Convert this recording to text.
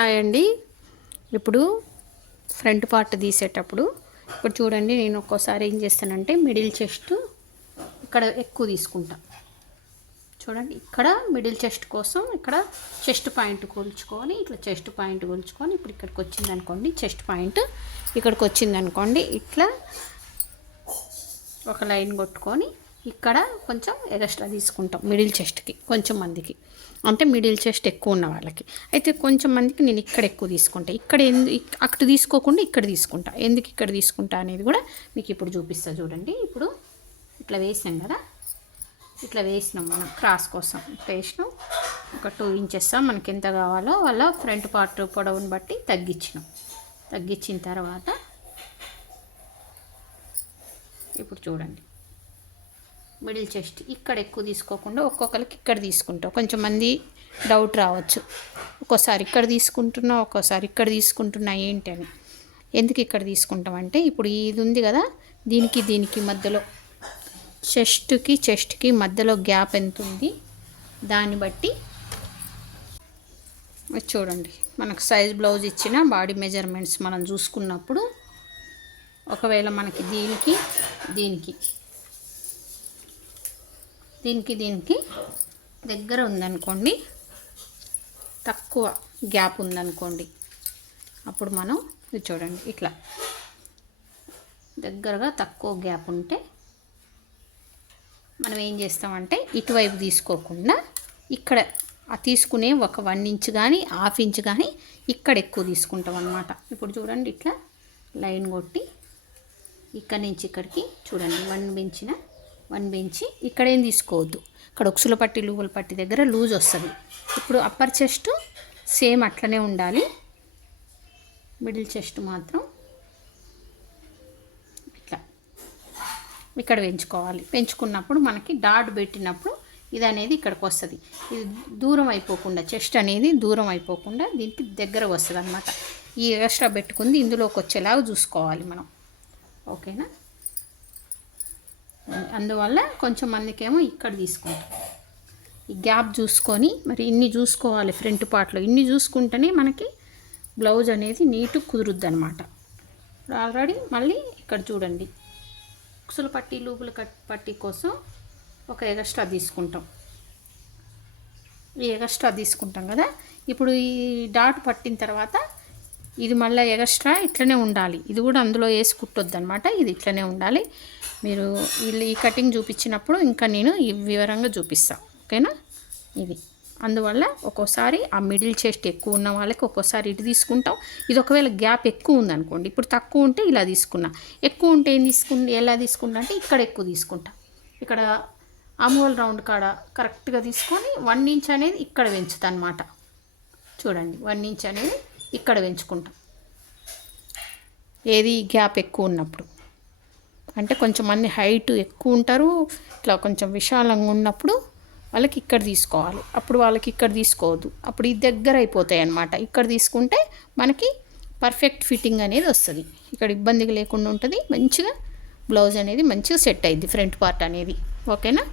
Hi అండి. ఇప్పుడు front part తీసేటప్పుడు ఇప్పుడు చూడండి, నేను ఒక్కోసారి ఏం చేస్తానంటే మిడిల్ చెస్ట్ ఇక్కడ ఎక్కువ తీసుకుంటా. చూడండి, ఇక్కడ మిడిల్ చెస్ట్ కోసం ఇక్కడ చెస్ట్ పాయింట్ కొలుచుకొని ఇట్లా చెస్ట్ పాయింట్ కొలుచుకొని ఇప్పుడు ఇక్కడికి వచ్చింది అనుకోండి, చెస్ట్ పాయింట్ ఇక్కడికి వచ్చింది అనుకోండి, ఇట్లా ఒక లైన్ కొట్టుకొని ఇక్కడ కొంచెం ఎక్స్ట్రా తీసుకుంటాం మిడిల్ చెస్ట్కి. కొంచెం మందికి అంటే మిడిల్ చెస్ట్ ఎక్కువ ఉన్న వాళ్ళకి అయితే కొంచెం మందికి నేను ఇక్కడ ఎక్కువ తీసుకుంటా. ఇక్కడ అక్కడ తీసుకోకుండా ఇక్కడ తీసుకుంటా. ఎందుకు ఇక్కడ తీసుకుంటా అనేది కూడా మీకు ఇప్పుడు చూపిస్తా. చూడండి, ఇప్పుడు ఇట్లా వేసాం కదా, ఇట్లా వేసినాం మనం క్రాస్ కోసం. ఇట్లా వేసినాం, ఒక 2 ఇంచెస్ మనకి ఎంత కావాలో వాళ్ళ ఫ్రంట్ పార్ట్ పొడవుని బట్టి తగ్గించినాం. తగ్గించిన తర్వాత ఇప్పుడు చూడండి, మిడిల్ చెస్ట్ ఇక్కడ ఎక్కువ తీసుకోకుండా ఒక్కొక్కరికి ఇక్కడ తీసుకుంటాం. కొంచెం మంది డౌట్ రావచ్చు, ఒక్కోసారి ఇక్కడ తీసుకుంటున్నా ఒక్కోసారి ఇక్కడ తీసుకుంటున్నా ఏంటి అని. ఎందుకు ఇక్కడ తీసుకుంటామంటే ఇప్పుడు ఇది ఉంది కదా, దీనికి మధ్యలో చెస్ట్కి మధ్యలో గ్యాప్ ఎంత ఉంది దాన్ని బట్టి చూడండి. మనకు సైజ్ బ్లౌజ్ ఇచ్చిన బాడీ మెజర్మెంట్స్ మనం చూసుకున్నప్పుడు ఒకవేళ మనకి దీనికి దగ్గర ఉందనుకోండి, తక్కువ గ్యాప్ ఉందనుకోండి, అప్పుడు మనం ఇది చూడండి, ఇట్లా దగ్గరగా తక్కువ గ్యాప్ ఉంటే మనం ఏం చేస్తామంటే ఇటువైపు తీసుకోకుండా ఇక్కడ తీసుకునే ఒక 1 ఇంచ్ కానీ 1/2 ఇంచ్ కానీ ఇక్కడ ఎక్కువ తీసుకుంటాం అన్నమాట. ఇప్పుడు చూడండి, ఇట్లా లైన్ కొట్టి ఇక్కడి నుంచి ఇక్కడికి చూడండి 1 బెంచి ఇక్కడ ఏం తీసుకోవద్దు. ఇక్కడ ఉక్సుల పట్టి లూగుల పట్టి దగ్గర లూజ్ వస్తుంది. ఇప్పుడు అప్పర్ చెస్ట్ సేమ్ అట్లనే ఉండాలి, మిడిల్ చెస్ట్ మాత్రం ఇట్లా ఇక్కడ పెంచుకోవాలి. పెంచుకున్నప్పుడు మనకి డాట్ పెట్టినప్పుడు ఇది అనేది ఇక్కడికి వస్తుంది. ఇది దూరం అయిపోకుండా, చెస్ట్ అనేది దూరం అయిపోకుండా దీనికి దగ్గర వస్తుంది అన్నమాట. ఈ ఎక్స్ట్రా పెట్టుకుంది ఇందులోకి వచ్చేలాగా చూసుకోవాలి మనం. ఓకేనా? అందువల్ల కొంచెం మందికేమో ఇక్కడ తీసుకుంటాం. ఈ గ్యాప్ చూసుకొని మరి ఇన్ని చూసుకోవాలి. ఫ్రంట్ పార్ట్లో ఇన్ని చూసుకుంటేనే మనకి బ్లౌజ్ అనేది నీట్గా కుదురుద్ది అనమాట. ఆల్రెడీ మళ్ళీ ఇక్కడ చూడండి, ఉక్సుల పట్టి లూపుల పట్టి కోసం ఒక ఎక్స్ట్రా తీసుకుంటాం. ఈ ఎక్స్ట్రా తీసుకుంటాం కదా, ఇప్పుడు ఈ డాట్ పట్టిన తర్వాత ఇది మళ్ళీ ఎక్స్ట్రా ఇట్లనే ఉండాలి. ఇది కూడా అందులో వేసి కుట్టొద్దు అనమాట, ఇది ఇట్లనే ఉండాలి. మీరు ఈ కటింగ్ చూపించినప్పుడు ఇంకా నేను ఈ వివరంగా చూపిస్తాను. ఓకేనా? ఇది అందువల్ల ఒక్కోసారి ఆ మిడిల్ చెస్ట్ ఎక్కువ ఉన్న వాళ్ళకి ఒక్కోసారి ఇటు తీసుకుంటాం. ఇది ఒకవేళ గ్యాప్ ఎక్కువ ఉందనుకోండి, ఇప్పుడు తక్కువ ఉంటే ఇలా తీసుకున్నా, ఎక్కువ ఉంటే ఎలా తీసుకుంటా అంటే ఇక్కడ ఎక్కువ తీసుకుంటా. ఇక్కడ ఆమ్హోల్ రౌండ్ కాడ కరెక్ట్గా తీసుకొని 1 ఇంచ్ అనేది ఇక్కడ పెంచుతా అనమాట. చూడండి, 1 ఇంచ్ అనేది ఇక్కడ పెంచుకుంటాం. ఏది గ్యాప్ ఎక్కువ ఉన్నప్పుడు అంటే కొంచెం మంది హైట్ ఎక్కువ ఉంటారు, ఇట్లా కొంచెం విశాలంగా ఉన్నప్పుడు వాళ్ళకి ఇక్కడ తీసుకోవాలి. అప్పుడు వాళ్ళకి ఇక్కడ తీసుకోవద్దు, అప్పుడు ఈ దగ్గర అయిపోతాయి అన్నమాట. ఇక్కడ తీసుకుంటే మనకి పర్ఫెక్ట్ ఫిట్టింగ్ అనేది వస్తుంది. ఇక్కడ ఇబ్బందిగా లేకుండా ఉంటుంది. మంచిగా బ్లౌజ్ అనేది మంచిగా సెట్ అయ్యిద్ది ఫ్రంట్ పార్ట్ అనేది. ఓకేనా?